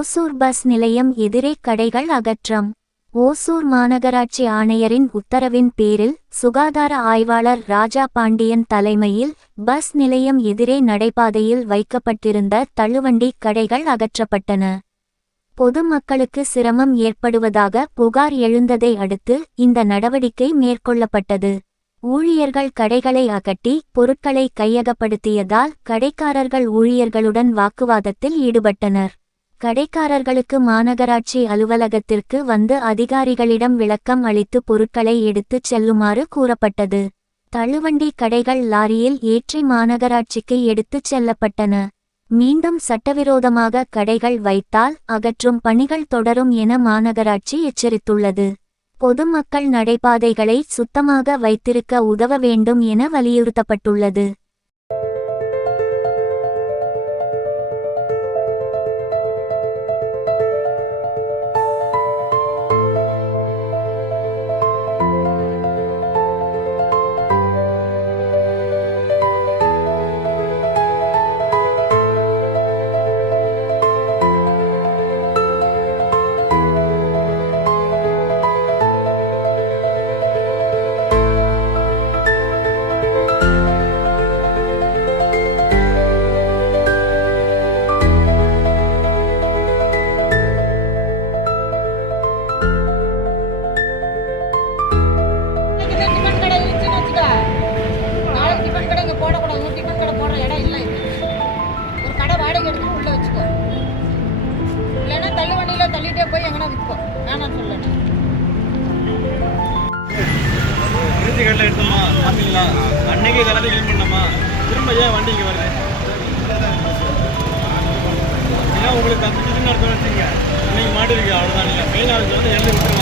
Hosur bus நிலையம் எதிரே கடைகள் அகற்றம். ஓசூர் மாநகராட்சி ஆணையரின் உத்தரவின் பேரில் சுகாதார ஆய்வாளர் ராஜா பாண்டியன் தலைமையில் பஸ் நிலையம் எதிரே நடைபாதையில் வைக்கப்பட்டிருந்த தள்ளுவண்டி கடைகள் அகற்றப்பட்டன. பொதுமக்களுக்கு சிரமம் ஏற்படுவதாக புகார் எழுந்ததை அடுத்து இந்த நடவடிக்கை மேற்கொள்ளப்பட்டது. ஊழியர்கள் கடைகளை அகற்றி பொருட்களை கையகப்படுத்தியதால் கடைக்காரர்கள் ஊழியர்களுடன் வாக்குவாதத்தில் ஈடுபட்டனர். கடைக்காரர்களுக்கு மாநகராட்சி அலுவலகத்திற்கு வந்து அதிகாரிகளிடம் விளக்கம் அளித்து பொருட்களை எடுத்துச் செல்லுமாறு கூறப்பட்டது. தள்ளுவண்டி கடைகள் லாரியில் ஏற்றி மாநகராட்சிக்கு எடுத்துச் செல்லப்பட்டன. மீண்டும் சட்டவிரோதமாக கடைகள் வைத்தால் அகற்றும் பணிகள் தொடரும் என மாநகராட்சி எச்சரித்துள்ளது. பொதுமக்கள் நடைபாதைகளை சுத்தமாக வைத்திருக்க உதவ வேண்டும் என வலியுறுத்தப்பட்டுள்ளது. தள்ளிட்டே போய் எங்கன்னா விற்போம். வேணாம் சொல்லணும். கடையில் எடுத்தோமா சாப்பிட்டீங்களா, அன்னைக்கு எல்லாத்தையும் கிளீன் பண்ணோமா, திரும்ப ஏன் வண்டிக்கு வருது? ஏன் உங்களுக்கு அந்த நடத்தணும்னு வச்சுங்க, இன்னைக்கு மாட்டிருக்கு, அவ்வளோதான். நீங்கள் மெயின் ஆளுக்கு வந்து எழுதி விட்டுருங்க.